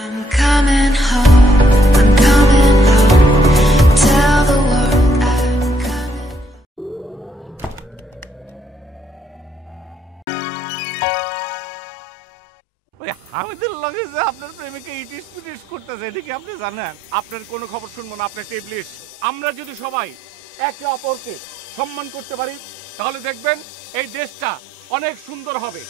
I'm coming home, I'm coming home. Tell the world I'm coming. ওই হামিদের লগে যে আপনার প্রেমিকা ইটিস পিটিস করতেছে এটা কি আপনি জানেন? আপনার কোনো খবর শুনবো না, আপনার টেবলিশ। আমরা যদি সবাই একে অপরকে সম্মান করতে পারি তাহলে দেখবেন এই দেশটা অনেক সুন্দর হবে।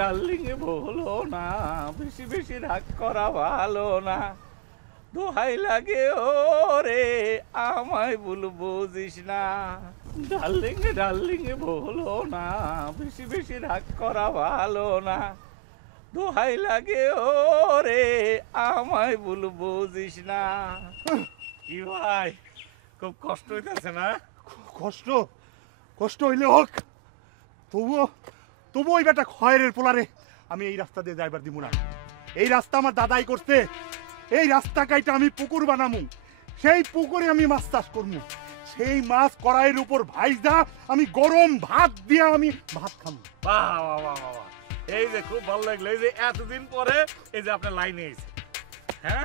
ডার্লিং বলো না, বেশি বেশি রাগ করা ভালো না, দোহাই লাগে ওরে আমায় ভুল বুঝিস না। ডার্লিং বলো না, বেশি বেশি রাগ করা ভালো না, দোহাই লাগে ওরে আমায় ভুল বুঝিস না। কি ভাই, খুব কষ্ট হইতেছে না? কষ্ট কষ্ট হইলে হোক, তবুও ওই বেটা খয়ের পোলারে আমি এই রাস্তা দিয়ে যাইবার দিব না। এই রাস্তা আমার দাদাই করছে, এই রাস্তা কাইটা আমি পুকুর বানামু, সেই পুকুরে আমি মাছ চাষ করবো, সেই মাছ কড়াইয়ের উপর ভাইজা আমি গরম ভাত দিয়ে আমি ভাত খাবো। বাহ বাহ বাহ বাহ, এই যে খুব ভালো লাগলো, এই যে এতদিন পরে এই যে আপনার লাইনে এসে। হ্যাঁ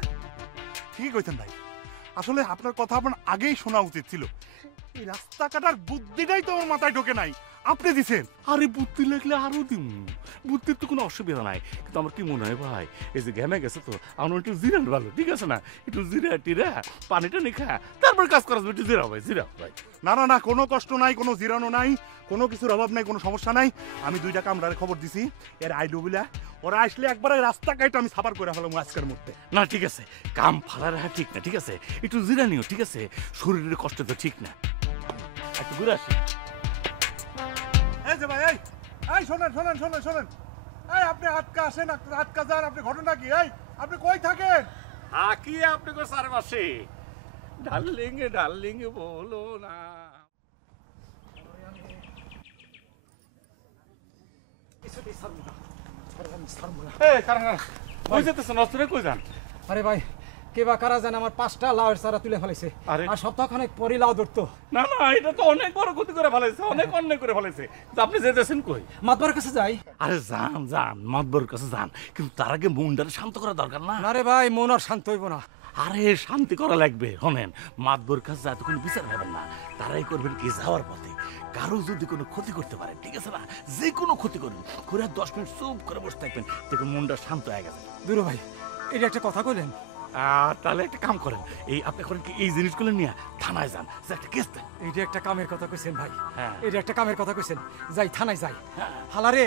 ঠিক কইছেন ভাই, আসলে আপনার কথা আমার আগেই শোনা উচিত ছিল। এই রাস্তা কাটার বুদ্ধিটাই তো আমার মাথায় ঢোকে নাই, আপনি দিছেন। আরে বুদ্ধি লাগলে আরো দিন, বুদ্ধির তো কোনো অসুবিধা নাই, কিন্তু আমার কি মনে হয় ভাই, এই যে ঘেমে গেছে তো আমার একটু জিরান ভালো, ঠিক আছে না? একটু জিরা টিরা পানিটা নিখা তারপর কাজ করা যাবে, একটু জিরা ভাই, জিরা ভাই। না না না, কোনো কষ্ট নাই, কোনো জিরানো নাই, কোনো কিছুর অভাব নাই, কোনো সমস্যা নাই। আমি 2টা কামরারে খবর দিছি, এর আইডু বিলা ওরা আসলে একবারে রাস্তা কাইটা আমি সাফার করে ফেলাম আজকের মধ্যে। না ঠিক আছে, কাম ফালা রাখা ঠিক না, ঠিক আছে? একটু জিরা নিও, ঠিক আছে? শরীরের কষ্ট তো ঠিক না, একটু ঘুরে আসি। এই যে ভাই, এই শোনেন শোনেন শোনেন শোনেন, এই আপনি আটকা আসেন, আটকা যান, আপনি ঘটনা কি? এই আপনি কই থাকেন? কি আপনি কো চার মাসে? ডার্লিং বলো না। কই যেতেছেন? অস্ত্রে কই যান? আরে ভাই, কে বা কারা জানে আমার 5টা লাউয়ের চারা তুলে ফেলেছে, আর সপ্তাহখানেক পরই লাউ ধরতো। না না, এটা তো অনেক বড় ক্ষতি করে ফেলেছে, অনেক অন্যায় করে ফেলেছে। আপনি যেতেছেন কই? মাতবার কাছে যাই। আরে যান যান, মাতবরের কাছে যান, কিন্তু তার আগে মনটারে শান্ত করা দরকার না? না রে ভাই, মন আর শান্ত হইব না। আরে শান্তি করা লাগবে। শোনেন, মাতবর কাছে যা কোনো বিচার ভাবেন না, তারাই করবেন কি যাওয়ার পথে কারো যদি কোনো ক্ষতি করতে পারেন, ঠিক আছে না? যে কোনো ক্ষতি করবেন, করে 10 মিনিট চুপ করে বসে থাকবেন, দেখুন মনটা শান্ত হয়ে গেছে। দুরু ভাই, এটা একটা কথা কইলেন। তাহলে একটা কাম করেন, এই আপনি করেন কি, এই জিনিসগুলো নিয়ে থানায় যান, যে একটা কেস দেন। এইটা একটা কামের কথা কইছেন ভাই, হ্যাঁ এটা একটা কামের কথা কইছেন। যাই থানায় যাই, হালারে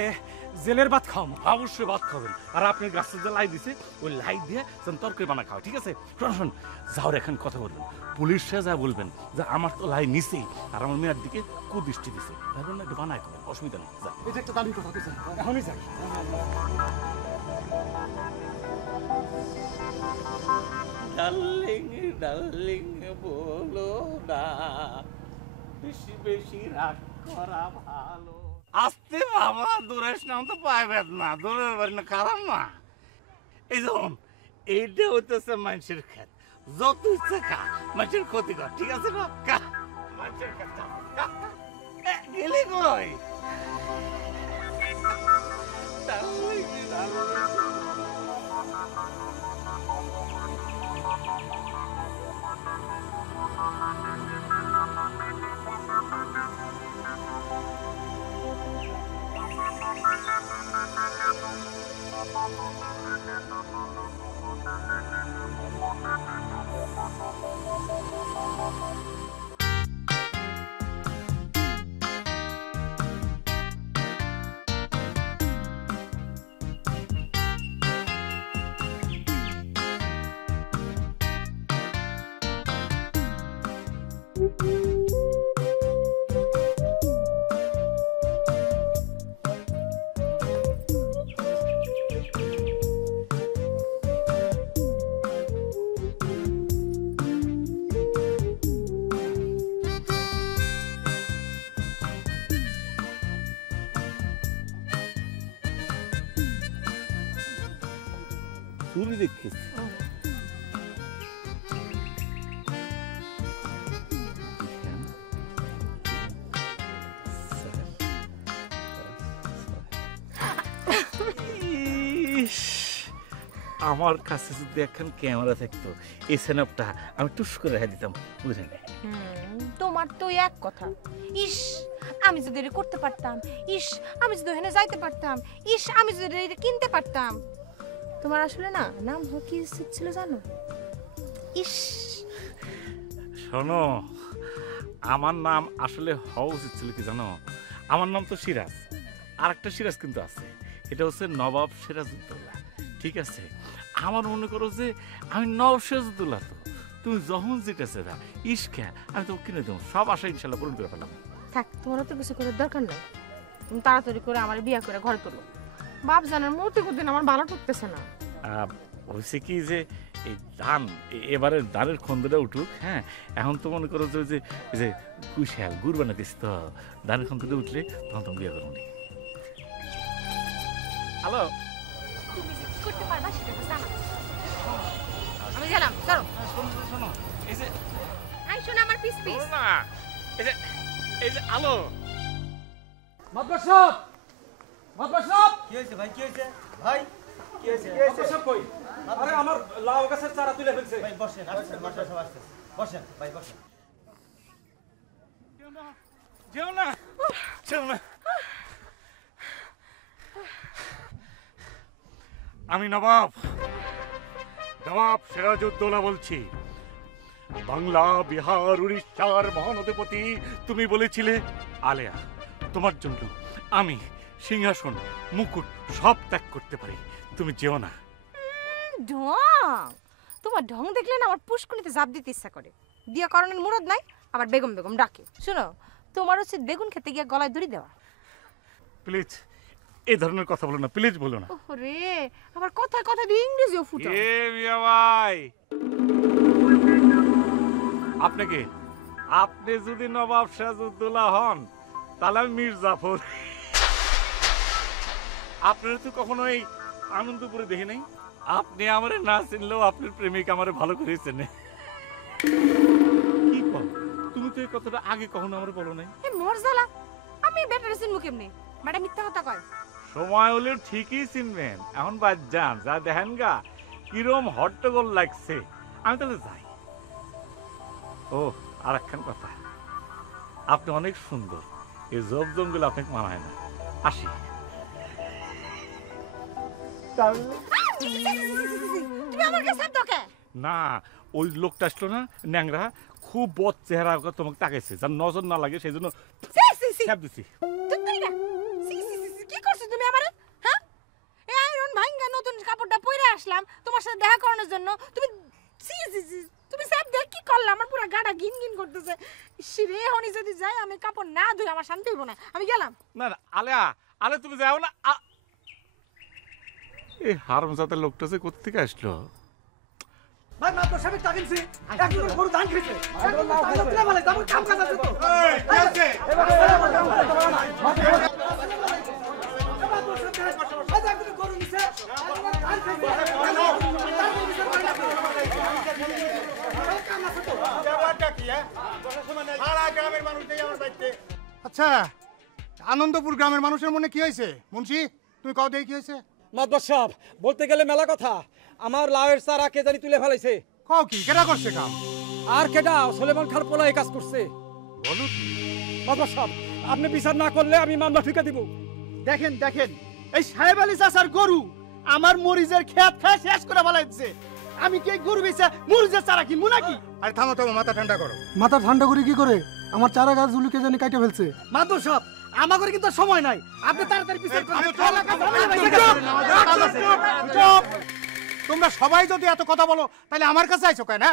জেলের ভাত খাম। অবশ্যই ভাত খাবেন। আর আপনি গাছে যে লাই দিছে ওই লাই দিয়ে যেন তরকারি বানা খাও, ঠিক আছে? শোন যাও, এখন কথা বলবেন, পুলিশে যা বলবেন যে আমার তো লাই নিছেই আর আমার মেয়ের দিকে কুদৃষ্টি দিছে, ভাবেন না, একটু বানায় খাবেন, অসুবিধা নেই। যা, এটা একটা দামি কথা কইছেন, এখনই যাই। ডার্লিং বলো না, বেশি বেশি রাগ করা ভালো। আস্তে বাবা, দূরের নাম তো পাইবেন না, দূরের বাড়ি না খারাপ না। এই যেমন এইটা হইতেছে মানুষের ক্ষেত, যত ইচ্ছে খা, মানুষের ক্ষতি কর, ঠিক আছে না? মানুষের ক্ষেত গেলি কই? চুরি দেখেছি। আমার কাছে যদি এখন ক্যামেরা থাকতো এই সেনাপটা আমি টুস করে রেখে দিতাম, বুঝলেন? তোমার তো এক কথা, ইস আমি যদি এটা করতে পারতাম, ইস আমি যদি ওখানে যাইতে পারতাম, ইস আমি যদি এটা কিনতে পারতাম। তোমার আসলে না নাম কি ছিল জানো? ইস শোনো, আমার নাম আসলে হওয়া উচিত ছিল কি জানো? আমার নাম তো সিরাজ, আর একটা সিরাজ কিন্তু আছে, এটা হচ্ছে নবাব সিরাজউদ্দৌলা। ঠিক আছে, আমার মনে করো যে আমি নবাব সিরাজউদ্দৌলা, তো তুমি যখন যেটা সেটা ইস্কা আমি তো কিনে দেবো, সব আশা ইনশাল্লাহ পূরণ করে ফেলাম। থাক, তোমার তো কিছু করার দরকার নাই, তুমি তাড়াতাড়ি করে আমার বিয়ে করে ঘরে তোলো। বাপ জানার মূর্তি কোনদিন আমার ভালো ঠকতেছে না। হয়েছে কি যে এই ধান এবারে ধানের খন্দটা উঠুক, হ্যাঁ এখন তো মনে করো যে যে কুশাল গুড় বানাতেছি, তো ধানের খন্দটা উঠলে তখন তুমি বিয়ে করো। হ্যালো, তুমি কি করতে পারবা সেটা তো জানা। আমি গেলাম, চলো। শোনো এই যে আই শোনা আমার পিস পিস না, এই যে আলো। মাতবার সাহেব, মাতবার সাহেব, কি হয়েছে ভাই? কি হয়েছে ভাই? কি হয়েছে? মাতবার সাহেব কই? আরে আমার লাউ গাছের চারা তুলে ফেলছে। ভাই বসেন, আসছেন, বসেন, সব আসছেন। বসেন ভাই, বসেন। যেও না, যেও না। আমি নবাব সিরাজউদ্দৌলা বলছি। বাংলা, বিহার, উড়িষ্যার মহানদীপতি তুমি বলেছিলে আলেয়া, তোমার জন্য আমি সিংহাসন, মুকুট সব ত্যাগ করতে পারি, তুমি যেও না। ঢং, তোমার ঢং দেখলে না আমার পুষ্কুনিতে জাপ দিতে ইচ্ছা করে। বিয়ে করানোর মুরদ নাই, আবার বেগম বেগম ডাকে। শোনো, তোমার হচ্ছে বেগুন খেতে গিয়ে গলায় দড়ি দেওয়া। প্লিজ এই ধরনের কথা বলো না, প্লিজ বলো না। ওরে আবার কথা কথা দিয়ে ইংরেজিও ফুটো। এ মিয়া ভাই, আপনি কি? আপনি যদি নবাব সিরাজউদ্দৌলা হন তাহলে আমি মীর জাফর। আপনারা তো কখনো এই আনন্দপুরে দেখি নাই। আপনি আমারে না চিনলেও আপনার প্রেমিক আমারে ভালো করে চেনে। কি কর, তুমি তো এই কথাটা আগে কখনো আমারে বলো নাই। এ মোর জ্বালা, আমি বেটারে চিনবো কেমনে? ম্যাডাম মিথ্যা কথা কয়। সময় হলে ঠিকই চিনবেন, এখন বাদ যান, যা দেখেন গা কিরম হট্টগোল লাগছে। আমি তাহলে যাই। ও আর একখান কথা, আপনি অনেক সুন্দর, এই জব জঙ্গল আপনাকে মানায় না। আসি। তুমি আমার কাছে সাপ দকে না, ওই লোকটা আসলো না, ন্যাংরা, খুব বদ চেহারা, তোমাকে তাকাইছে, যার নজর না লাগে সেই জন্য ছ্যাপ দিছি। কি করছো তুমি আমারে? হ্যাঁ, এই আয়রন ভাঙ্গা নতুন কাপড়টা পরে আসলাম তোমার সাথে দেখা করানোর জন্য, তুমি তুমি সাপ দেখ কি করলা? আমার পুরো গাটা গিন গিন করতেছে। শিরে হনি যদি যাই আমি কাপড় না ধুই আমার শান্তি হইব না। আমি গেলাম। না না আলেয়া, আলে তুমি যাও না। এই হারামজাদা লোকটা যে কোত্থেকে আসলো? ভাই মাত্র সাহেব টাকিনছি, একজন গরু ধান খেয়েছে। তুলে বলে তেমন কাম কাজ আছে তো। এই কি আছে? গরু নিছে, ধান খাইছে। আচ্ছা, আনন্দপুর গ্রামের মানুষের মনে কি হয়েছে মুন্সি? তুমি কও দেখি কি হয়েছে? মাতবার সাহেব, বলতে গেলে মেলা কথা। আমার লাউয়ের চারা কে জানি তুলে ফেলাইছে। কও কি কেডা করছে কাম? আর কেডা? সুলেমান খান পোলা এই কাজ করছে। বলো মাতবার সাহেব, আপনি বিচার না করলে আমি মামলা ঠিকা দিব। দেখেন দেখেন, এই সাহেব আলী চাচার গরু আমার মরিচের খেত খায় শেষ করে ফেলাইছে। আমি কি এই গরু বেচা মরিচের চারা কিনবো নাকি? আরে থামো থামো, মাথা ঠান্ডা করো। মাথা ঠান্ডা করে কি করে? আমার চারা গাছ ঝুলিকে জানি কাটে ফেলছে। মাদুর সব আমাদের কিন্তু সময় নাই, আপনি তাড়াতাড়ি বিচার করেন। তোমরা সবাই যদি এত কথা বলো তাহলে আমার কাছে আইছো কেন?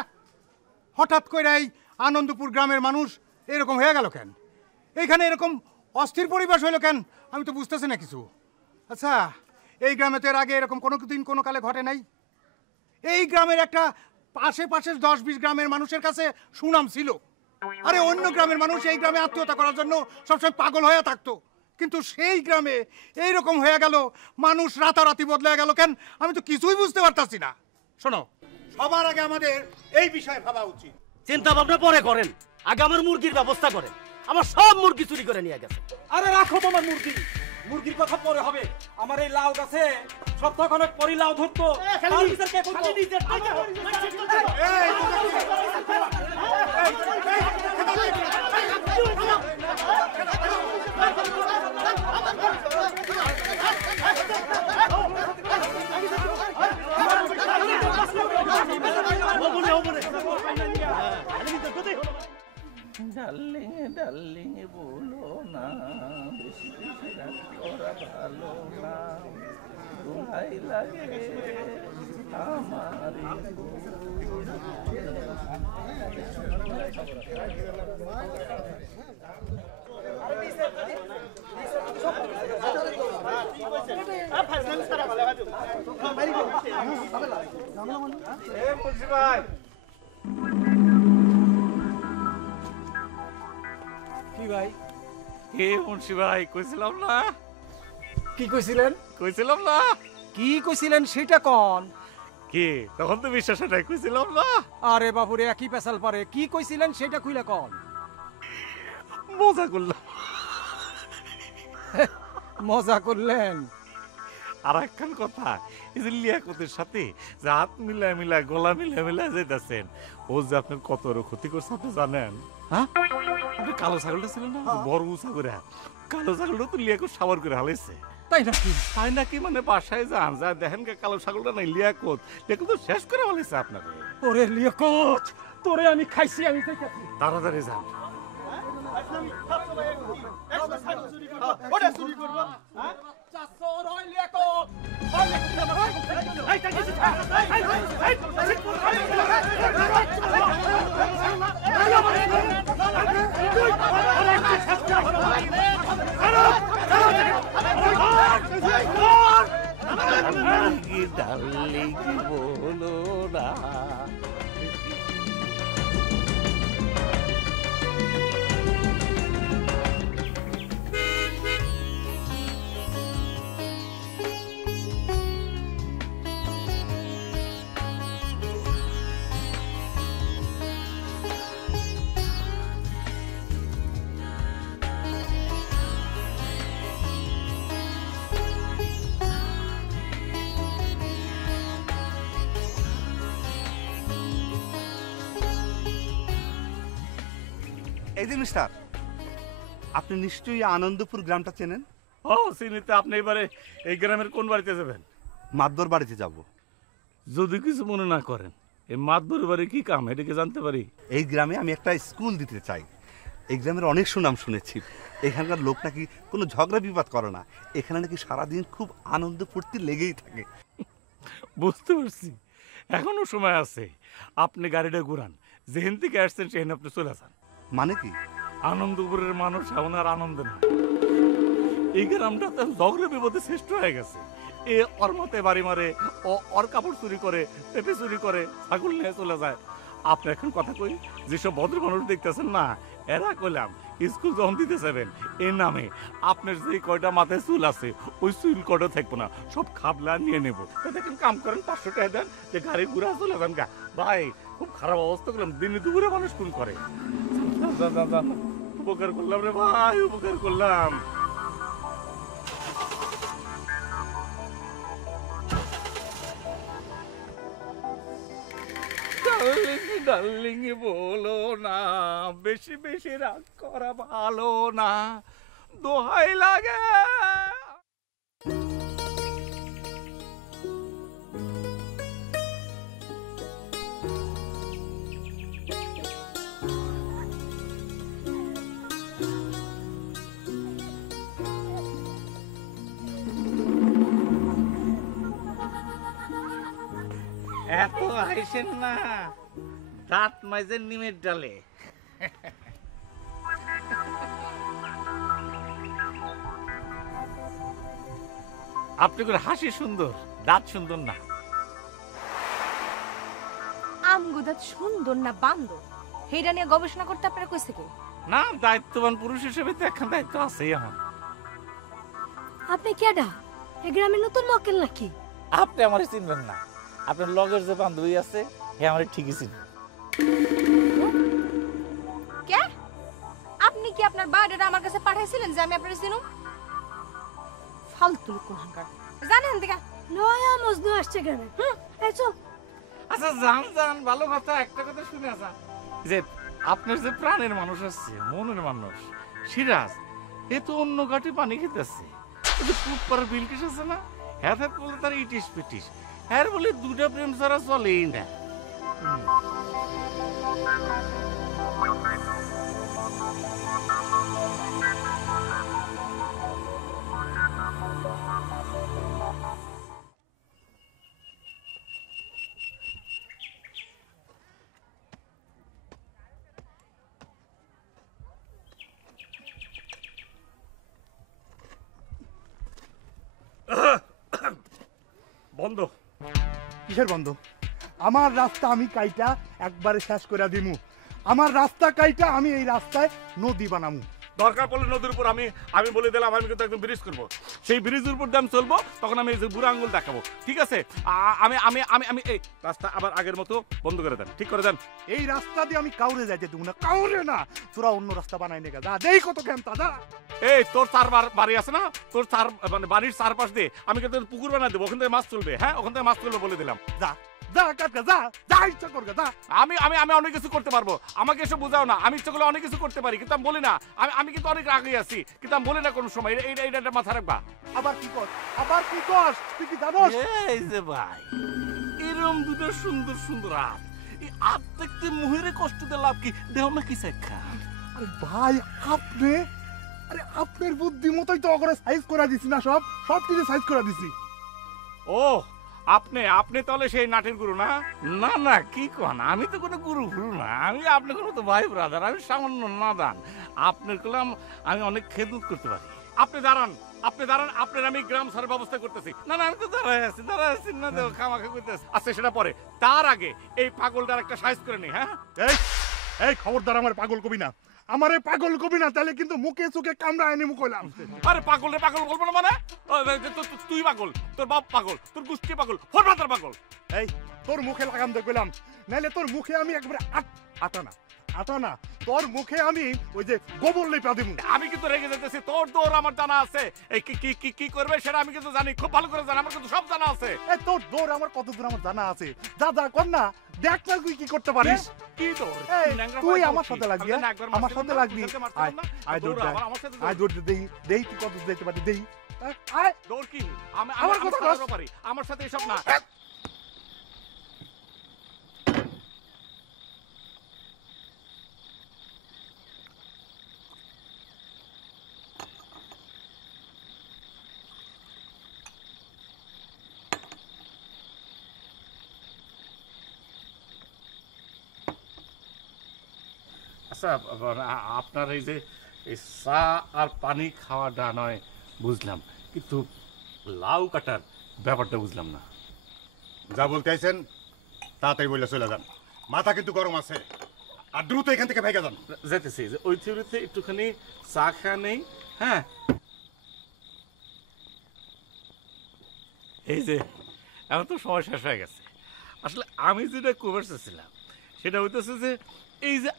হঠাৎ করে এই আনন্দপুর গ্রামের মানুষ এরকম হয়ে গেল কেন? এইখানে এরকম অস্থির পরিবেশ হইলো কেন? আমি তো বুঝতেছি না কিছু। আচ্ছা, এই গ্রামে তো এর আগে এরকম কোনো দিন কোনো কালে ঘটে নাই। এই গ্রামের একটা পাশে 10-20 গ্রামের মানুষের কাছে সুনাম ছিল। আরে অন্য গ্রামের মানুষ এই গ্রামে আত্মীয়তা করার জন্য সবসময় পাগল হয়ে থাকতো। কিন্তু সেই গ্রামে এইরকম হয়ে গেল, মানুষ রাতারাতি বদলে গেল কেন? আমি তো কিছুই বুঝতে পারতাছি না। শোনো, সবার আগে আমাদের এই বিষয়ে ভাবা উচিত। চিন্তা ভাবনা পরে করেন, আগে আমার মুরগির ব্যবস্থা করেন। আমার সব মুরগি চুরি করে নিয়ে গেছে। আরে রাখো তোমার মুরগি, মুরগির কথা পরে হবে। আমার এই লাউ গাছে সপ্তাহখানেক পরই লাউ ধরতো। তার বিচার কে করতো? ডার্লিং ডার্লিং বলো না, বেশি বেশি রাগ করা ভালো না, দোহাই লাগে আমার। ভাই কি ভাই? কে মুন্সি ভাই? কইছিলাম না। কি কইছিলেন? কইছিলাম না। কি কইছিলেন সেটা কোন? কে তখন তো বিশ্বাস নাই, কইছিলাম না। আরে বাবুরে একই পেশাল পারে। কি কইছিলেন সেটা কইলা কোন? মজা করলাম। মজা করলেন? আর একখান কথা, এই যে লিয়াকতের সাথে যে হাত মিলায় মিলায় গলা মিলায় মিলায় যেতেছেন, ও যে আপনার কত বড় ক্ষতি করছে আপনি জানেন? হ্যাঁ, আপনি কালো ছাগলটা ছিলেন না, বড় উঁচা করে, কালো ছাগলটা তো লিয়াকত সাবার করে হালাইছে। তাই নাকি? তাই নাকি? মানে বাসায় যান, যা দেখেন কালো ছাগলটা নাই, লিয়াকত লিয়াকত তো শেষ করে হালাইছে আপনাকে। ওরে লিয়াকত, তোরে আমি খাইছি, আমি দেখাচ্ছি। তাড়াতাড়ি যান। ডার্লিং বলো না। এই যে মিস্টার, আপনি নিশ্চয়ই আনন্দপুর গ্রামটা চেনেন? ও চিনিতে। আপনি এবারে এই গ্রামের কোন বাড়িতে যাবেন? মাদবর বাড়িতে যাব। যদি কিছু মনে না করেন, এই মাতবর বাড়ি কি কাম এটাকে জানতে পারি? এই গ্রামে আমি একটা স্কুল দিতে চাই। এই গ্রামের অনেক সুনাম শুনেছি। এখানকার লোক নাকি কোনো ঝগড়া বিবাদ করে না। এখানে নাকি সারাদিন খুব আনন্দ ফুর্তি লেগেই থাকে। বুঝতে পারছি, এখনো সময় আছে। আপনি গাড়িটা ঘুরান, যেখান থেকে আসছেন সেখানে আপনি চলে যান। মানে কি? আনন্দপুরের মানুষ এখন আর আনন্দ না। এই গ্রামটা তো ঝগড়া বিপদে শ্রেষ্ঠ হয়ে গেছে। এ ওর মতে বাড়ি মারে, ও ওর কাপড় চুরি করে, পেঁপে চুরি করে, ছাগল নিয়ে চলে যায়। আপনি এখন কথা কই, যেসব ভদ্র মানুষ দেখতেছেন না, এরা কইলাম স্কুল যখন দিতে যাবেন এর নামে আপনার যে কয়টা মাথায় চুল আছে ওই চুল কয়টা থাকবো না, সব খাবলা নিয়ে নেবো। দেখেন কাম করেন, 500 টাকা দেন, যে গাড়ি ঘুরা চলে যান গা। ভাই খুব খারাপ অবস্থা করলাম, দিনে দুপুরে মানুষ কোন করে। উপকার করলাম রে ভাই, উপকার করলাম। ডার্লিং বলো না, বেশি বেশি রাগ করা ভালো না, দোহাই লাগে। এত আইসেন না, দাঁত মাইজের নিমের ডালে। আপনি করে হাসি সুন্দর, দাঁত সুন্দর না। আমগো দাঁত সুন্দর না বান্দর, সেইটা নিয়ে গবেষণা করতে আপনারা কইছে কে? না, দায়িত্ববান পুরুষ হিসেবে তো একখান দায়িত্ব আছেই আমার। আপনি কেডা এ গ্রামে নতুন মক্কেল নাকি? আপনি আমার চিনবেন না, আপনার লগের যে বান্ধবী আছে হে আমার ঠিকই চিনবেন। কে? আপনি কি আপনার বায়োডাটা আমার কাছে পাঠাইছিলেন যে আমি আপনার চিনুম? ফালতু কোনখানকার, জানেন দিকা নয়া মজনু আসছে গ্রামে। এই চল। আচ্ছা জান জান, ভালো কথা, একটা কথা শুনে আসা যে আপনার যে প্রাণের মানুষ আছে, মনের মানুষ সিরাজ, এ তো অন্য ঘাটে পানি খেতেছে। কুপার বিলকিস আছে না, হ্যাঁ বলে তার ইটিস পিটিস, হ্যাঁ বলে দুটা প্রেম ছাড়া চলেই না। বন্ধ। কিসের বন্ধ? আমার রাস্তা আমি কাইটা একবারে শেষ করে দিমু। আমার রাস্তা কাইটা আমি এই রাস্তায় নদী বানামু। দরকার পড়লে নদীর উপর আমি বলে দিলাম আমি কিন্তু একদম ব্রিজ করবো, সেই ব্রিজের উপর দিয়ে আমি চলবো, তখন আমি এই যে বুড়া আঙ্গুল দেখাবো, ঠিক আছে? আমি আমি আমি আমি এই রাস্তা আবার আগের মতো বন্ধ করে দেন, ঠিক করে দেন। এই রাস্তা দিয়ে আমি কাউরে যাইতে দেবো না, কাউরে না। তোরা অন্য রাস্তা বানাই নে যা, দেই কত কেন দাদা। এই তোর বাড়ি আছে না, তোর মানে বাড়ির চারপাশ দিয়ে আমি কিন্তু পুকুর বানা দেবো, ওখান থেকে মাছ চলবে। হ্যাঁ, ওখান থেকে মাছ চলবে বলে দিলাম। যা যা কাটকা, যা যা ইচ্ছা করবে যা। আমি আমি আমি অনেক কিছু করতে পারবো, আমাকে এসব বোঝাও না। আমি ইচ্ছা করলে অনেক কিছু করতে পারি, কিন্তু আমি বলি না। আমি কিন্তু অনেক আগে আছি, কিন্তু আমি বলি না কোনো সময়। এইটা মাথা রাখবা। আবার কি কর, আবার কি কর, তুই কি জানোস? এই যে ভাই, এরম দুটো সুন্দর সুন্দর হাত, এই হাত দেখতে মুহেরে কষ্ট দিয়ে লাভ কি? দেহ না কি শিক্ষা? আরে ভাই আপনি, আরে আপনার বুদ্ধি মতোই তো অগরে সাইজ করে দিছি না, সব সব কিছু সাইজ করে দিছি। ও আপনি তাহলে সেই নাটের গুরু না? না না, কি কন, আমি তো কোনো গুরু না, আমি আপনার কোনো তো ভাই ব্রাদার, আমি সামান্য নাদান। আপনার কলাম আমি অনেক খেদমত করতে পারি। আপনি দাঁড়ান, আপনার আমি গ্রাম সারের ব্যবস্থা করতেছি। না না, আমি তো দাঁড়ায় আছি না, দেখো খামাখা করতেছি। আচ্ছা সেটা পরে, তার আগে এই পাগলটার একটা সাইজ করে নি। হ্যাঁ এই খবরদার আমার পাগল কবি না, আমারে পাগল কবি না, তাহলে কিন্তু মুখে চোখে কামড়া এনে মুখ হইলাম। আরে পাগল বলবো না মানে? তুই পাগল, তোর বাপ পাগল, তোর গোষ্ঠী পাগল, ফরমাতার পাগল। এই তোর মুখে লাগাম দেখলাম, নাইলে তোর মুখে আমি একবারে আটা না, তোর মুখে আমি ওই যে গোবর লেপা দিব। আমি কিন্তু রেগে যেতেছি, তোর দৌড় আমার জানা আছে। এই কি করবে সেটা আমি কিন্তু জানি, খুব ভালো করে জানি, আমার কিন্তু সব জানা আছে। এই তোর দৌড় আমার কত দূর আমার জানা আছে, যা যা কর না, দেখ না তুই কি করতে পারিস। কি দৌড়? তুই আমার সাথে লাগবি, আমার সাথে লাগবি। আয় দৌড়, আয় দৌড়, দেই তুই কত যেতে পারি, দেই আয় দৌড়। কি আমার কথা পারি, আমার সাথে এসব না। আচ্ছা আপনার এই যে এই চা আর পানি খাওয়াটা নয় বুঝলাম, কিন্তু লাউ কাটার ব্যাপারটা বুঝলাম না। যা বলতে আইছেন তাড়াতাড়ি বলে চলে যান, মাথা কিন্তু গরম আছে, আর দ্রুত এখান থেকে ভেগে যান। যেতেছি যে ওই থিওরিতে একটুখানি চা খাওয়া নেই। হ্যাঁ, এই যে এখন তো সময় শেষ হয়ে গেছে। আসলে আমি যেটা কভার চেয়েছিলাম সেটা হইতেছে যে এই যে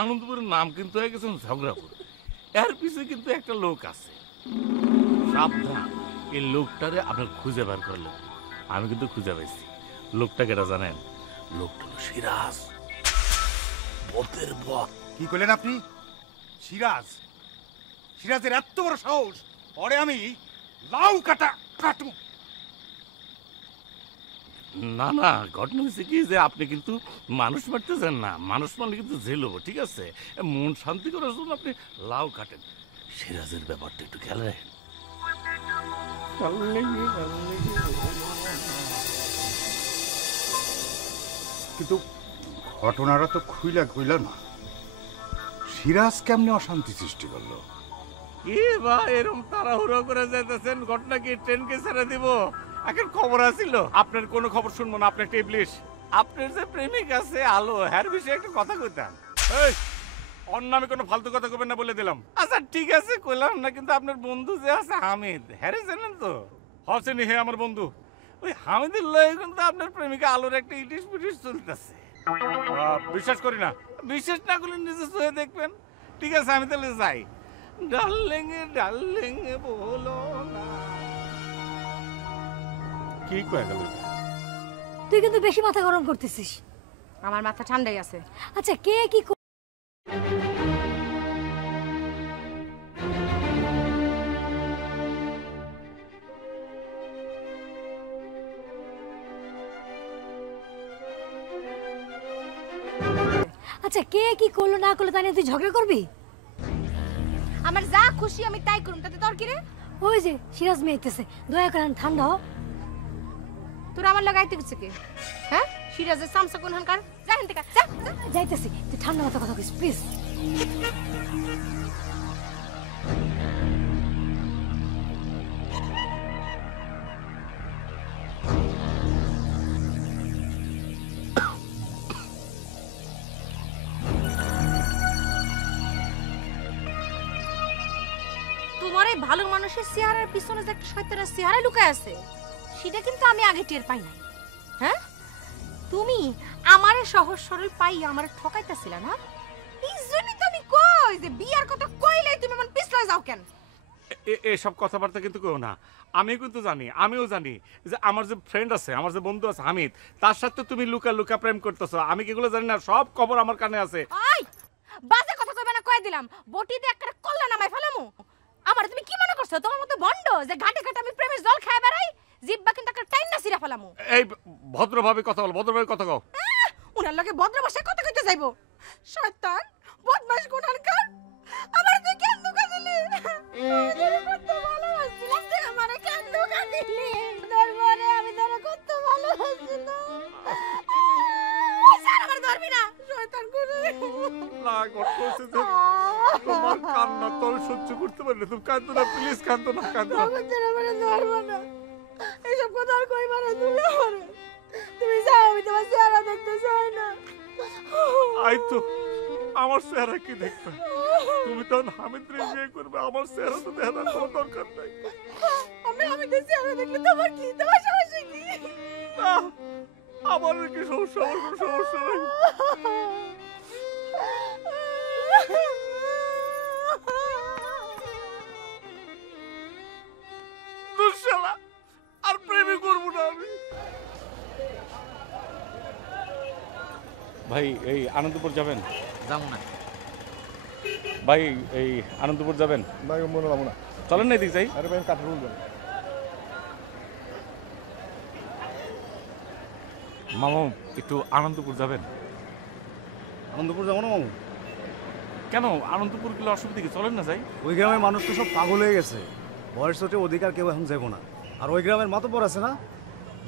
আনন্দপুরের নাম কিন্তু হয়ে গেছে ঝগড়াপুর। এর পিছনে কিন্তু একটা লোক আছে, সাবধান, এই লোকটারে আপনার খুঁজে বের করলেন। আমি কিন্তু খুঁজে পাইছি। লোকটা কেটা জানেন? লোকটা হলো সিরাজ, বতের বত। কি করলেন আপনি? সিরাজের এত বড় সাহস, পরে আমি লাউ কাটু। না না, ঘটনা হয়েছে কি যে আপনি কিন্তু মানুষ মারতেছেন না, মানুষ মারলে কিন্তু জেল হবো, ঠিক আছে? মন শান্তি করার জন্য আপনি লাউ কাটেন। সিরাজের ব্যাপারটা একটু খেয়াল রাখেন। কিন্তু ঘটনাটা তো খুইলা না, সিরাজ কেমনে অশান্তি সৃষ্টি করলো? কি বা এরকম তাড়াহুড়ো করে যেতেছেন? ঘটনা কি ট্রেনকে ছেড়ে দিব? এখন খবর আসিল। আপনার কোনো খবর শুনবো না, আপনার টেবলিশ। আপনার যে প্রেমিক আছে আলো, হ্যার বিষয়ে একটা কথা কইতাম। এই অন্য আমি কোনো ফালতু কথা কবেন না বলে দিলাম। আচ্ছা ঠিক আছে কইলাম না, কিন্তু আপনার বন্ধু যে আছে হামিদ, হ্যারে জানেন তো? হসেনি হে আমার বন্ধু। ওই হামিদের লয়ে কিন্তু আপনার প্রেমিকা আলোর একটা ইটিস পিটিস চলতেছে। বিশ্বাস করি না, বিশ্বাস না করলে নিজে চোখে দেখবেন। ঠিক আছে আমি তাহলে যাই। ডার্লিং বলো না। কি কয়ে গেল? তুই কিন্তু বেশি মাথা গরম করতেছিস। আমার মাথা ঠান্ডাই আছে। আচ্ছা কে কি আচ্ছা কে কি করলো না করলো তা নিয়ে তুই ঝগড়া করবি? আমার যা খুশি আমি তাই করুম, তাতে তোর কি রে? ওই যে সিরাজ মেয়ে আইতেছে, দয়া করে ঠান্ডা হ। তোর আমার লাগাইতে গেছে কি? হ্যাঁ সিরাজের সামসা কোন হানকার? যা হেন থেকে যা। যাইতেছি, তুই ঠান্ডা মাথা কথা কইস প্লিজ। তোমার এই ভালো মানুষের চেহারার পিছনে যে একটা শয়তানের চেহারা লুকায় আছে, সেটা কিন্তু আমি আগে টের পাই নাই। হ্যাঁ তুমি আমারে সহজ সরল পাই আমারে ঠকাইতাছিলা না? এই জন্যই তো আমি কই যে বিয়ার কথা কইলেই তুমি মন পিছলে যাও কেন? এসব কথাবার্তা কিন্তু কেউ না। আমি কিন্তু জানি, আমিও জানি যে আমার যে ফ্রেন্ড আছে, আমার যে বন্ধু আছে হামিদ, তার সাথে তুমি লুকা লুকা প্রেম করতেছো। আমি কি এগুলো জানি না? সব খবর আমার কানে আছে। আই বাজে কথা কইবা না, কই দিলাম বটি দিয়ে একটা কল্লা নামাই ফেলামু। আমার তুমি কি মনে করছো তোমার মতো বন্ড যে ঘাটে ঘাটে আমি প্রেমের জল খায় বেড়াই? জিব্বা কিন্তু একটা টাইম না সিরা ফেলামু। এই ভদ্রভাবে কথা বল, ভদ্রভাবে কথা কও। উনার লগে ভদ্র ভাষায় কথা কইতে যাইবো? শয়তান বদমাশ গুনাহগার, আমার তুই কেন ধোঁকা দিলি? কত ভালোবাসছিলাম তুই আমারে কেন ধোঁকা দিলি? দরবারে আমি তোরে কত ভালোবাসছিলাম। স্যার আমার ধরবি না, শয়তান গুনাহ। না করতেছে যে তোমার কান্না তোর সহ্য করতে পারি না। তুমি কাঁদো না প্লিজ, কাঁদো না, কাঁদো না। আমারে ধরবো না, এইসব কথা আর কইবা না তুমি আমারে। তুমি যাও, আমি তোমার চেহারা দেখতে চাই না। আই তো আমার চেহারা কি দেখবে? তুমি তো হামিদের বিয়ে করবে, আমার চেহারা তো দেখার কোনো দরকার নাই। আমি হামিদের চেহারা দেখলে তোমার কি? তোমার সমস্যা কি? না আমার কি সমস্যা? আমার কোনো সমস্যা নাই। দুঃশালা আর প্রেমই করবো না আমি। ভাই এই আনন্দপুর যাবেন? যাবো না ভাই এই আনন্দপুর যাবেন? ভাই মনে যাবো না। চলেন না এদিক যাই। আরে ভাই কাঠে রুল দেন। মামু একটু আনন্দপুর যাবেন? আনন্দপুর যাবো না মামু? কেন আনন্দপুর গেলে অসুবিধা কি? চলেন না যাই। ওই গ্রামের মানুষ তো সব পাগল হয়ে গেছে, বয়স হতে অধিকার কেউ এখন যাবো না। আর ওই গ্রামের মাতব্বর আছে না,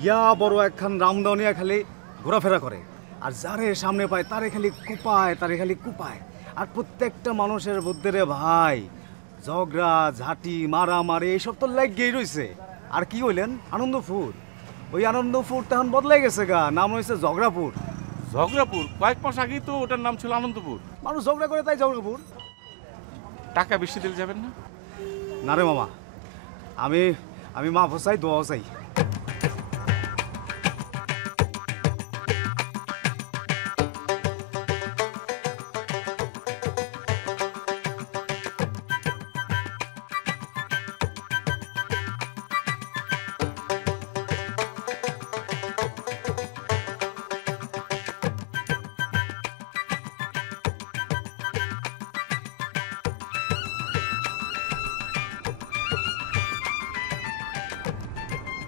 ইয়া বড় একখান রামদানিয়া খালি ঘোরাফেরা করে, আর যারে সামনে পায় তারে খালি কুপায়। আর প্রত্যেকটা মানুষের বুদ্ধে রে ভাই ঝগড়া ঝাঁটি মারামারি এইসব তো লাগেই রয়েছে। আর কি হইলেন আনন্দপুর, ওই আনন্দপুর তখন বদলাই গেছে গা, নাম হয়েছে ঝগড়াপুর। ঝগড়াপুর কয়েক মাস আগেই তো ওটার নাম ছিল আনন্দপুর। মানুষ ঝগড়া করে তাই ঝগড়াপুর। টাকা বেশি দিলে যাবেন না? না রে মামা, আমি মাফ চাই, দোয়াও চাই।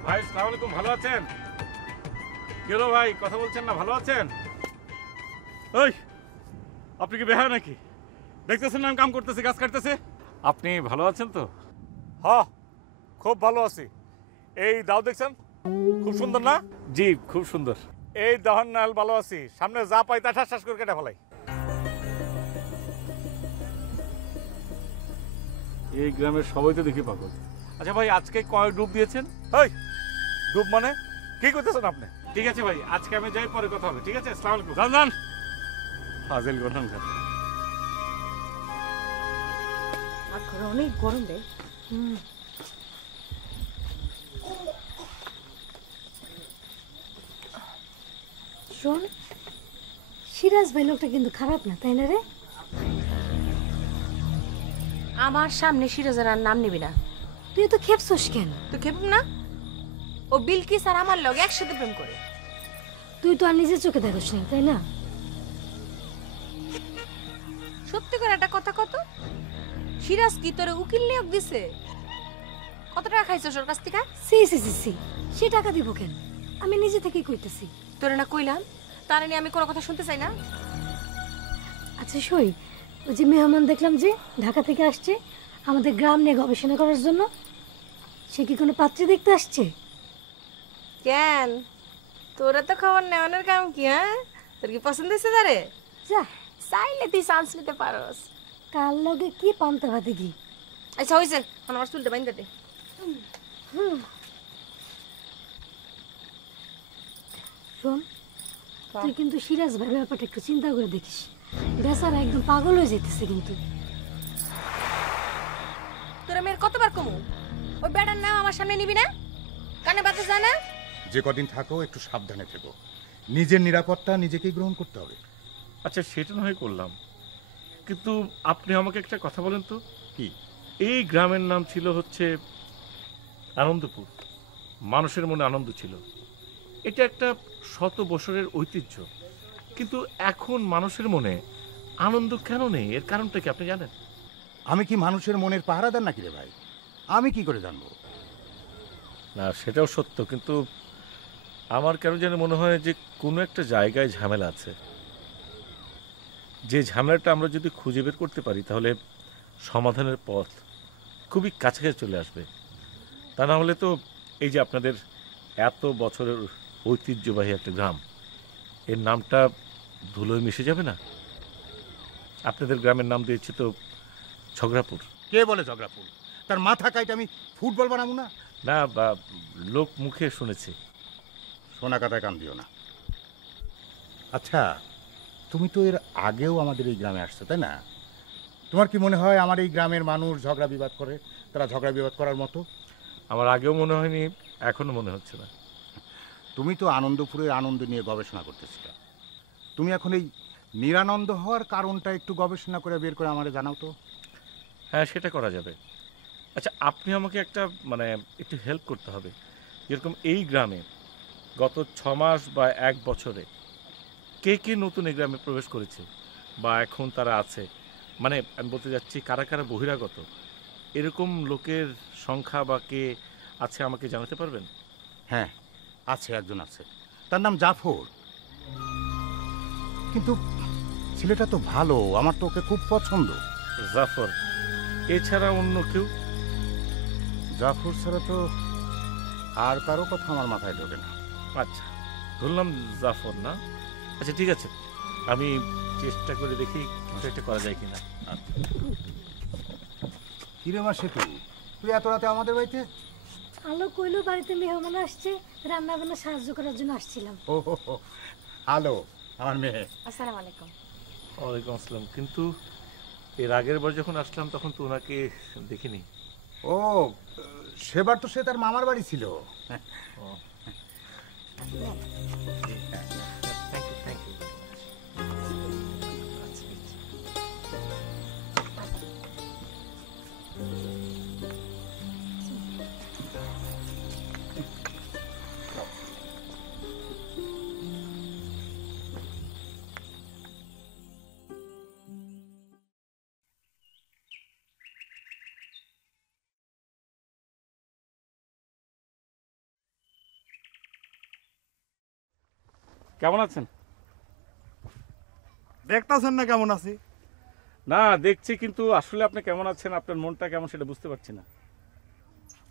ভাই আসসালামু আলাইকুম, ভালো আছেন? কি হলো ভাই কথা বলছেন না? ভালো আছেন? ওই আপনি কি বেহায়া নাকি? দেখতেছেন না আমি কাম করতেছি, গাছ কাটতেছে। আপনি ভালো আছেন তো? হ্যাঁ খুব ভালো আছি। এই দাও দেখছেন খুব সুন্দর না? জি খুব সুন্দর। এই দহন নাল ভালো আছি, সামনে যা পাই তা ঠাস করে কেটে ফেলাই। এই গ্রামের সবাই তো দেখি পাগল। আচ্ছা ভাই আজকে কয় ডুব দিয়েছেন? ওই ডুব মানে কি করতেছেন আপনি? ঠিক আছে ভাই আজকে আমি যাই, পরে কথা হবে। ঠিক আছে আসসালামু আলাইকুম। জান ফাজিল গঠন। করো, অনেক গরম রে। শোন, সিরাজ ভাই লোকটা কিন্তু খারাপ না, তাই না রে? আমার সামনে সিরাজের আর নাম নিবি না। তুই তো খেপছস কেন? তুই খেপব না? ও বিলকিস আর আমার লগে একসাথে প্রেম করে। তুই তো আর নিজের চোখে দেখোস না, তাই না? সত্যি করে একটা কথা কত, সিরাজ কি তোরে উকিল নিয়োগ দিছে? কত টাকা খাইছস ওর কাছ থেকে? সি, সে টাকা দিব কেন? আমি নিজে থেকেই কইতেছি। তোরে না কইলাম তার নিয়ে আমি কোনো কথা শুনতে চাই না। আচ্ছা সই, ওই যে মেহমান দেখলাম যে ঢাকা থেকে আসছে আমাদের গ্রাম নিয়ে গবেষণা করার জন্য, সে কি কোনো পাত্রী দেখতে আসছে? কেন, তোরা তো খবর নেওয়ানোর কাম কি? হ্যাঁ, তোর কি পছন্দ হয়েছে তারে? যা, চাইলে তুই চান্স নিতে পারস। কার লগে কি পান্তা ভাতে কি? আচ্ছা হয়েছে, আমার চুলটা বাইন্দা দে। শোন, তুই কিন্তু সিরাজ ভাইয়ের ব্যাপারটা একটু চিন্তা করে দেখিস। বেচারা একদম পাগল হয়ে যেতেছে কিন্তু। তোরা মেয়ের কতবার কমু, ওই বেটার নাম আমার সামনে নিবি না? কানে বাতাস যায় না? যে কদিন থাকো একটু সাবধানে থেকো, নিজের নিরাপত্তা নিজেকেই গ্রহণ করতে হবে। আচ্ছা সেটা নয় করলাম, কিন্তু আপনি আমাকে একটা কথা বলেন তো। কি? এই গ্রামের নাম ছিল হচ্ছে আনন্দপুর, মানুষের মনে আনন্দ ছিল, এটা একটা 100 বছরের ঐতিহ্য। কিন্তু এখন মানুষের মনে আনন্দ কেন নেই, এর কারণটা কি আপনি জানেন? আমি কি মানুষের মনের পাহারাদার নাকি রে ভাই? আমি কি করে জানবো? না সেটাও সত্য, কিন্তু আমার কেন যেন মনে হয় যে কোনো একটা জায়গায় ঝামেলা আছে। যে ঝামেলাটা আমরা যদি খুঁজে বের করতে পারি তাহলে সমাধানের পথ খুবই কাছাকাছি চলে আসবে। তা না হলে তো এই যে আপনাদের এত বছরের ঐতিহ্যবাহী একটা গ্রাম, এর নামটা ধুলোয় মিশে যাবে না। আপনাদের গ্রামের নাম দিয়েছে তো ঝগড়াপুর। কে বলে ঝগড়াপুর? তার মাথা কাইটা আমি ফুটবল বানাবো না? না, বা লোক মুখে শুনেছি। সোনা কাটায় কান দিও না। আচ্ছা, তুমি তো এর আগেও আমাদের এই গ্রামে আসছো, তাই না? তোমার কি মনে হয় আমার এই গ্রামের মানুষ ঝগড়া বিবাদ করে? তারা ঝগড়া বিবাদ করার মতো? আমার আগেও মনে হয়নি, এখনো মনে হচ্ছে না। তুমি তো আনন্দপুরের আনন্দ নিয়ে গবেষণা করতেছিলে। তুমি এখন এই নিরানন্দ হওয়ার কারণটা একটু গবেষণা করে বের করে আমারে জানাও তো। হ্যাঁ সেটা করা যাবে। আচ্ছা আপনি আমাকে একটা একটু হেল্প করতে হবে। যেরকম এই গ্রামে গত 6 মাস বা 1 বছরে কে কে নতুন এই গ্রামে প্রবেশ করেছে বা এখন তারা আছে, আমি বলতে যাচ্ছি কারা কারা বহিরাগত, এরকম লোকের সংখ্যা বা কে আছে আমাকে জানাতে পারবেন? হ্যাঁ আছে, একজন আছে, তার নাম জাফর। কিন্তু ছেলেটা তো ভালো, আমার তো ওকে খুব পছন্দ। জাফর এছাড়া অন্য কেউ? জাফর ছাড়া তো আর কারো কথা আমার মাথায় ঢোকে না। আচ্ছা ধরলাম জাফর না। আচ্ছা ঠিক আছে, আমি চেষ্টা করে দেখি কিছু একটা করা যায় কিনা। কিরে মা সেতু, তুই এত রাতে আমাদের বাড়িতে? আলো কইলো বাড়িতে মেহমান আসছে, রান্না বান্না সাহায্য করার জন্য আসছিলাম। ও হ্যালো, আমার মেয়ে। আসসালামু আলাইকুম। ওয়ালাইকুম আসসালাম। কিন্তু এর আগের বার যখন আসলাম তখন তো ওনাকে দেখিনি। ও সেবার তো সে তার মামার বাড়ি ছিল। Thank you. কেমন আছেন? দেখতাছেন না কেমন আছি? না দেখছি, কিন্তু আসলে আপনি কেমন আছেন, আপনার মনটা কেমন সেটা বুঝতে পারছি না।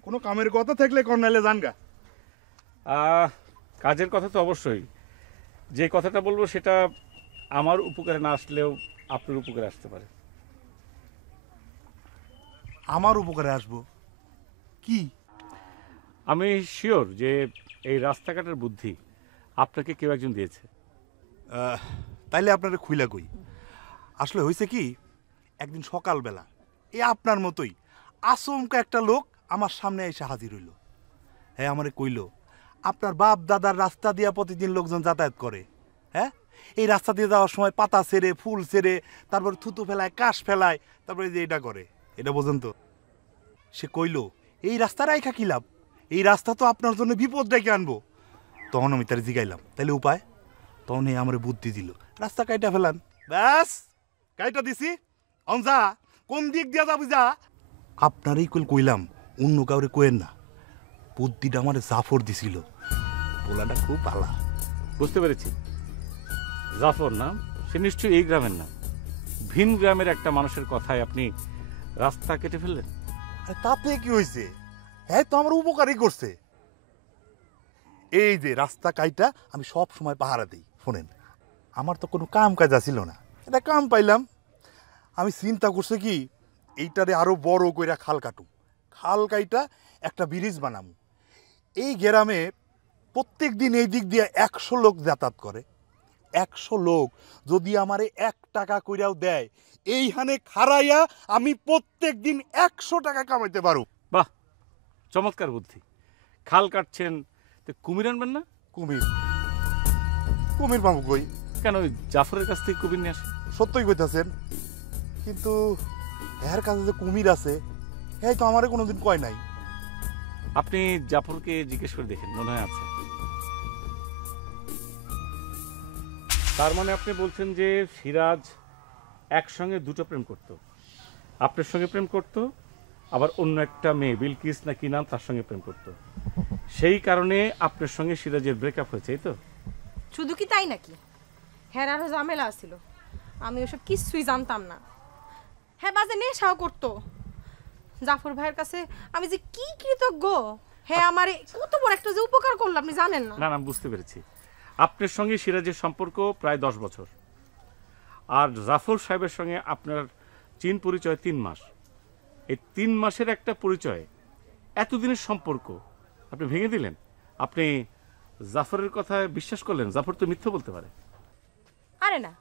কোনো কামের কথা থাকলে কর্নেলে জানগা। কাজের কথা তো অবশ্যই, যে কথাটা বলবো সেটা আমার উপকারে না আসলেও আপনার উপকারে আসতে পারে। আমার উপকারে আসবো? কি? আমি শিওর যে এই রাস্তাঘাটের বুদ্ধি আপনাকে কেউ একজন দিয়েছে। তাইলে আপনারা খুইলা কই। আসলে হয়েছে কি, একদিন সকালবেলা এই আপনার মতোই আচমকা একটা লোক আমার সামনে এসে হাজির হইল। হ্যাঁ, আমারে কইল আপনার বাপ দাদার রাস্তা দিয়া প্রতিদিন লোকজন যাতায়াত করে। হ্যাঁ, এই রাস্তা দিয়ে যাওয়ার সময় পাতা ছেড়ে, ফুল ছেড়ে, তারপর থুতু ফেলায়, কাশ ফেলায়, তারপরে যে এটা করে, এটা বোঝেন তো? সে কইল এই রাস্তা রাইখা কি লাভ, এই রাস্তা তো আপনার জন্য বিপদ ডেকে আনবো। তখন আমি তার জিগাইলাম তাইলে উপায়? তখন এই আমার বুদ্ধি দিল, রাস্তা কাইটা ফেলান। ব্যাস, কাইটা দিছি, অনজা কোন দিক দিয়া যাবি যা। আপনারই কইলাম, অন্য কাউরে কইেন না। বুদ্ধিটা আমার জাফর দিছিল, পোলাটা খুব ভালা। বুঝতে পেরেছি, জাফর নাম, সে নিশ্চয়ই এই গ্রামের নাম। ভিন গ্রামের একটা মানুষের কথায় আপনি রাস্তা কেটে ফেললেন। তাতে কি হয়েছে? হ্যাঁ, তো আমার উপকারই করছে। এই যে রাস্তা কাইটা আমি সব সময় পাহারা দিই। শোনেন, আমার তো কোনো কাম কাজ ছিল না, এটা কাম পাইলাম। আমি চিন্তা করছি কি, এইটারে আরো বড় কইরা খাল কাটু, খাল কাইটা একটা ব্রিজ বানামু। এই গ্রামে প্রত্যেক দিন এই দিক দিয়ে 100 লোক যাতায়াত করে। 100 লোক যদি আমারে 1 টাকা কইরাও দেয়, এইখানে খাড়াইয়া আমি প্রত্যেক দিন 100 টাকা কামাইতে পারো। বাহ, চমৎকার বুদ্ধি। খাল কাটছেন, তো কুমির আনবেন না? কুমির? কুমির বাবু কই? কেন, ওই জাফরের কাছ থেকে কুমির নিয়ে আসে। সত্যই কইতাছেন, কিন্তু এর কাছে যে কুমির আছে, এই তো আমারে কোনোদিন কয় নাই। আপনি জাফরকে জিজ্ঞেস করে দেখেন, মনে হয় আছে। তার মানে আপনি বলছেন যে সিরাজ একসঙ্গে দুটো প্রেম করত, আপনার সঙ্গে প্রেম করত, আবার অন্য একটা মেয়ে বিলকিস না কি নাম, তার সঙ্গে প্রেম করত। সেই কারণে আপনার সঙ্গে সিরাজের ব্রেকআপ হয়েছে, এই তো? শুধু কি তাই নাকি, হ্যাঁ আরো ঝামেলা ছিল, আমি ওসব কিছুই জানতাম না। হ্যাঁ, বাজে নেশাও করতো। জাফর ভাইয়ের কাছে আমি যে কি কৃতজ্ঞ, হ্যাঁ আমারে কত বড় একটা যে উপকার করলো আপনি জানেন না। না না, বুঝতে পেরেছি। আপনার সঙ্গে সিরাজের সম্পর্ক প্রায় 10 বছর, আর জাফর সাহেবের সঙ্গে আপনার চীন পরিচয় 3 মাস। এই 3 মাসের একটা পরিচয়, এতদিনের সম্পর্ক আপনি ভেঙে দিলেন। আপনি জাফরের কথায় বিশ্বাস করলেন? জাফর তো মিথ্যে বলতে পারে। আরে না,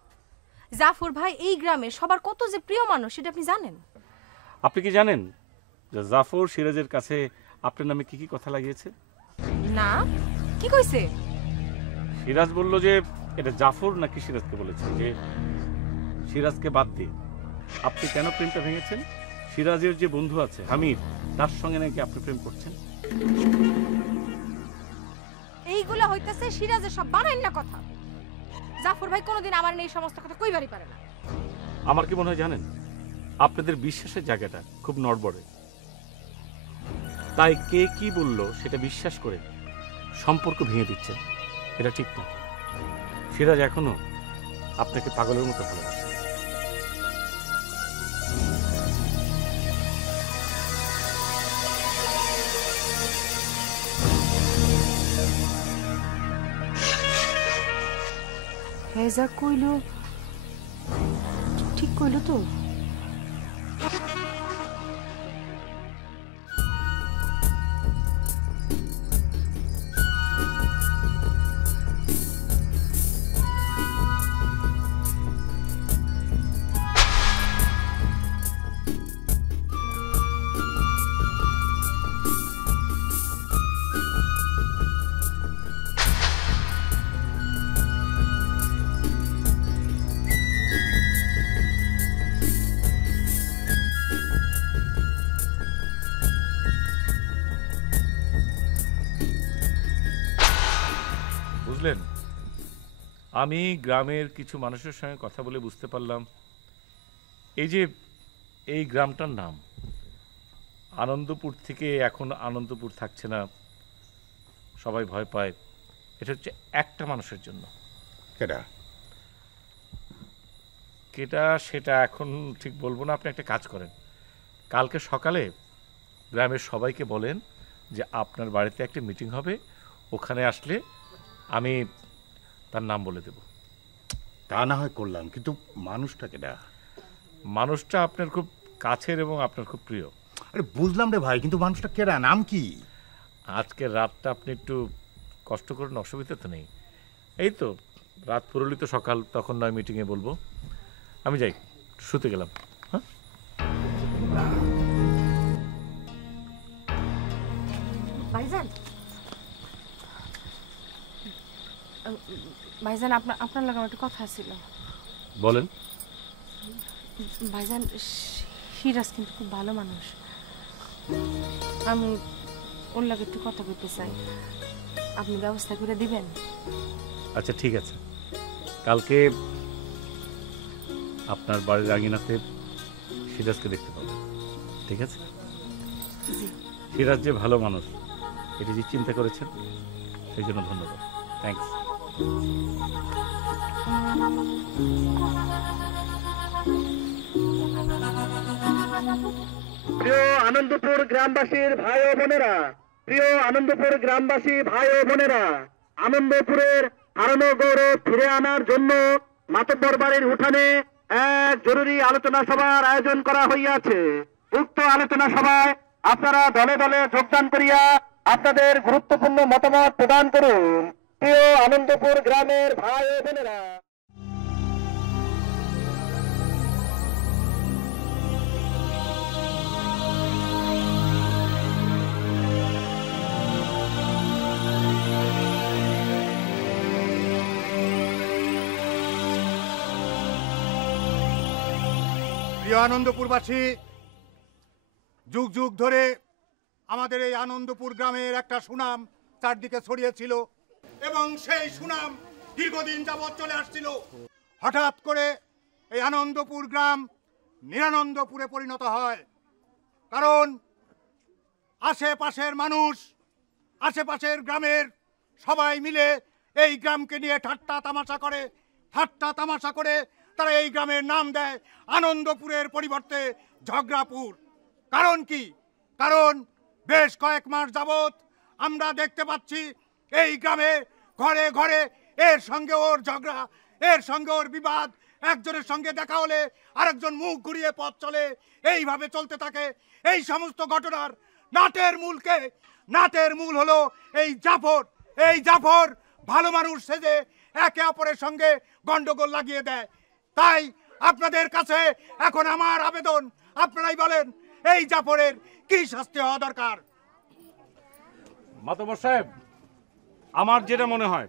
জাফর ভাই এই গ্রামে সবার কত যে প্রিয় মানুষ, সেটা আপনি জানেন? আপনি কি জানেন যে জাফর সিরাজের কাছে আপনার নামে কি কি কথা লাগিয়েছে? না, কি কইছে? সিরাজ বলল যে এটা জাফর নাকি সিরাজকে বলেছে যে সিরাজকে বাদ দিয়ে আপনি কেন প্রেমটা ভেঙেছেন। সিরাজের যে বন্ধু আছে হামিদ, তার সঙ্গে নাকি আপনি প্রেম করছেন। এইগুলা হইতাছে সিরাজের সব বানাইন না কথা। জাফর ভাই কোনোদিন আমার এই সমস্ত কথা কইবারই পারে না। আমার কি মনে হয় জানেন, আপনাদের বিশ্বাসের জায়গাটা খুব নড়বড়ে। তাই কে কি বলল সেটা বিশ্বাস করে সম্পর্ক ভেঙে দিচ্ছেন, এটা ঠিক না। সিরাজ এখনো আপনাকে পাগলের মতো ভালোবাসে। হ্যাঁ, যা কইলো ঠিক কইলো তো। বুঝলেন, আমি গ্রামের কিছু মানুষের সঙ্গে কথা বলে বুঝতে পারলাম এই যে এই গ্রামটার নাম আনন্দপুর থেকে এখন আনন্দপুর থাকছে না, সবাই ভয় পায়। এটা হচ্ছে একটা মানুষের জন্য। কেডা? কেটা সেটা এখন ঠিক বলবো না। আপনি একটা কাজ করেন, কালকে সকালে গ্রামের সবাইকে বলেন যে আপনার বাড়িতে একটা মিটিং হবে, ওখানে আসলে আমি তার নাম বলে দেব। তা না হয় করলাম, কিন্তু মানুষটা কেডা? মানুষটা আপনার খুব কাছের এবং আপনার খুব প্রিয়। আরে বুঝলাম রে ভাই, কিন্তু মানুষটা কেডা, নাম কি? আজকের রাতটা আপনি একটু কষ্ট করেন, অসুবিধা তো নেই। এই তো রাত পুরোলি তো সকাল, তখন নয় মিটিংয়ে বলবো। আমি যাই, শুতে গেলাম। হ্যাঁ। না। ভাইজান ভাইজান আপনার লাগে একটা কথা ছিল। বলেন। ভাইজান সিরাজ কিন্তু খুব ভালো মানুষ, আমি ওর লাগে একটু কথা বলতে চাই, আপনি ব্যবস্থা করে দিবেন? আচ্ছা ঠিক আছে, কালকে আপনার বাড়ির আঙিনাতে সিরাজকে দেখতে পাবেন, ঠিক আছে? সিরাজ যে ভালো মানুষ এটি যে চিন্তা করেছেন সেই জন্য ধন্যবাদ। থ্যাংকস। প্রিয় আনন্দপুর গ্রামবাসীর ভাই ও বোনেরা, প্রিয় আনন্দপুর গ্রামবাসী ভাই ও বোনেরা, আনন্দপুরের হারানো গৌরব ফিরে আনার জন্য মাতব্বর বাড়ির উঠানে এক জরুরি আলোচনা সভার আয়োজন করা হইয়াছে। উক্ত আলোচনা সভায় আপনারা দলে দলে যোগদান করিয়া আপনাদের গুরুত্বপূর্ণ মতামত প্রদান করুন। প্রিয় আনন্দপুর গ্রামের ভাই ও বোনেরা, প্রিয় আনন্দপুরবাসী, যুগ যুগ ধরে আমাদের এই আনন্দপুর গ্রামের একটা সুনাম চারদিকে ছড়িয়েছিল এবং সেই সুনাম দীর্ঘদিন যাবৎ চলে আসছিল। হঠাৎ করে এই আনন্দপুর গ্রাম নিরানন্দপুরে পরিণত হয়, কারণ আশেপাশের মানুষ, আশেপাশের গ্রামের সবাই মিলে এই গ্রামকে নিয়ে ঠাট্টা তামাশা করে তারা এই গ্রামের নাম দেয় আনন্দপুরের পরিবর্তে ঝগড়াপুর। কারণ কি? কারণ বেশ কয়েক মাস যাবৎ আমরা দেখতে পাচ্ছি এই গ্রামে ঘরে ঘরে এর সঙ্গে ওর ঝগড়া, এর সঙ্গে ওর বিবাদ, একজনের সঙ্গে দেখা হলে আরেকজন মুখ ঘুরিয়ে পথ চলে, এইভাবে চলতে থাকে। এই সমস্ত ঘটনার নাটের মূল হলো এই জাফর। এই জাফর ভালো মানুষ সেজে একে অপরের সঙ্গে গন্ডগোল লাগিয়ে দেয়। তাই আপনাদের কাছে এখন আমার আবেদন, আপনারাই বলেন এই জাফরের কি শাস্তি হওয়া দরকার? মাতব্বর সাহেব, আমার যেটা মনে হয়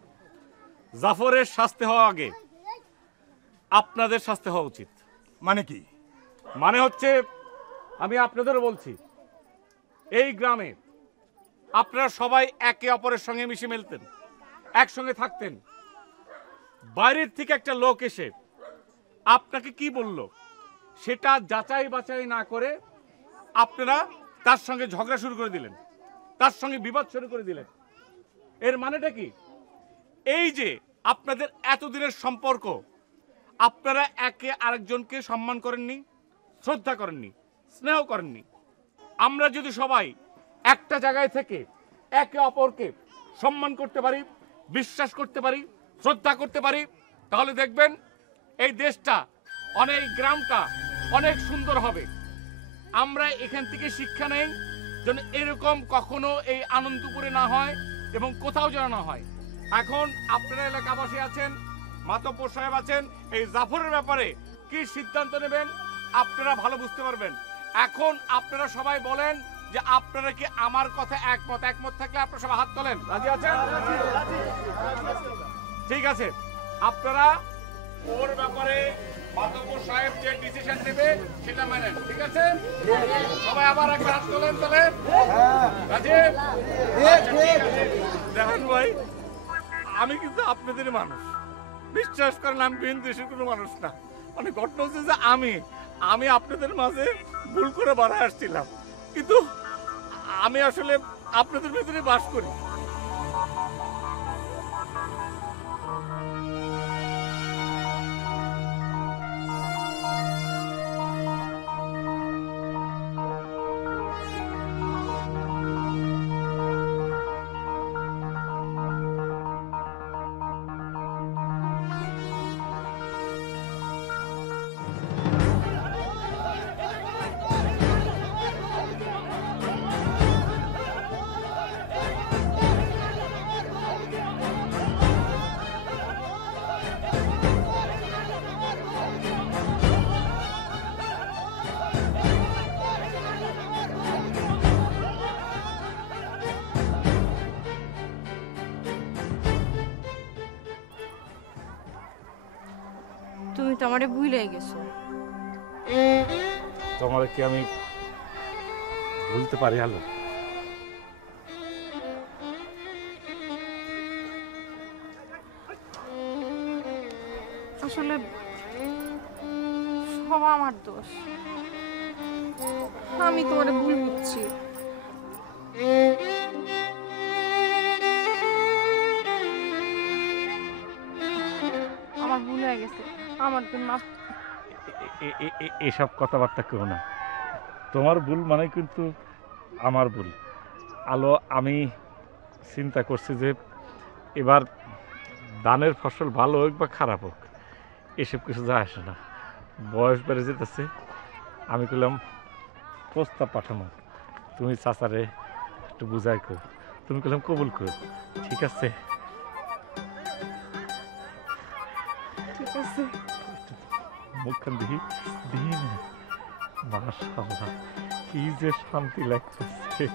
জাফরের শাস্তি হওয়া আগে আপনাদের শাস্তি হওয়া উচিত। মানে কি? মানে হচ্ছে, আমি আপনাদেরও বলছি, এই গ্রামে আপনারা সবাই একে অপরের সঙ্গে মিশে মিলতেন, একসঙ্গে থাকতেন। বাইরের থেকে একটা লোক এসে আপনাকে কি বলল সেটা যাচাই বাছাই না করে আপনারা তার সঙ্গে ঝগড়া শুরু করে দিলেন, তার সঙ্গে বিবাদ শুরু করে দিলেন। এর মানেটা কি? এই যে আপনাদের এতদিনের সম্পর্ক, আপনারা একে আরেকজনকে সম্মান করেননি, শ্রদ্ধা করেননি, স্নেহ করেননি। আমরা যদি সবাই একটা জায়গায় থেকে একে অপরকে সম্মান করতে পারি, বিশ্বাস করতে পারি, শ্রদ্ধা করতে পারি, তাহলে দেখবেন এই দেশটা, অনেক গ্রামটা অনেক সুন্দর হবে। আমরা এখান থেকে শিক্ষা নেই যেন এরকম কখনো এই আনন্দপুরে না হয় এবং কোথাও যেন না হয়। এখন আপনারা এলাকাবাসী আছেন, মাতব্বর সাহেব আছেন, এই জাফরের ব্যাপারে কি সিদ্ধান্ত নেবেন আপনারা ভালো বুঝতে পারবেন। এখন আপনারা সবাই বলেন যে আপনারা কি আমার কথা একমত? একমত থাকলে আপনারা সবাই হাত তোলেন। রাজি আছেন? ঠিক আছে, আপনারা ওর ব্যাপারে মাতব্বর সাহেব যে ডিসিশন নেবে সেটা মানেন, ঠিক আছে? সবাই আবার একবার হাত তোলেন। রাজি? দেখুন ভাই, আমি কিন্তু আপনাদের মানুষ, বিশ্বাস করেন আমি ভিন দেশের কোনো মানুষ না। মানে ঘটনা হচ্ছে যে আমি আপনাদের মাঝে ভুল করে বাড়া আসছিলাম, কিন্তু আমি আসলে আপনাদের ভিতরে বাস করি। আমারে ভুলে গেছো। তোমার কি আমি বলতে পারি আলো? আসলে সব আমার দোষ, আমি তোমারে ভুল বুঝছি। আমার ভুল হয়ে গেছে, আমার তুমি মাফ। এসব কথাবার্তা কেউ না, তোমার ভুল মানে কিন্তু আমার ভুল। আলো, আমি চিন্তা করছি যে এবার ধানের ফসল ভালো হোক বা খারাপ হোক, এসব কিছু যায় আসে না। বয়স বেড়ে যেতেছে, আমি বললাম প্রস্তাব পাঠানো, তুমি চাচারে একটু বুঝাই কর। তুমি বললাম কবুল কর, ঠিক আছে? ঠিক আছে। মুখখান দিই দিই না, মাশাআল্লাহ কি যে শান্তি লাগতেছে।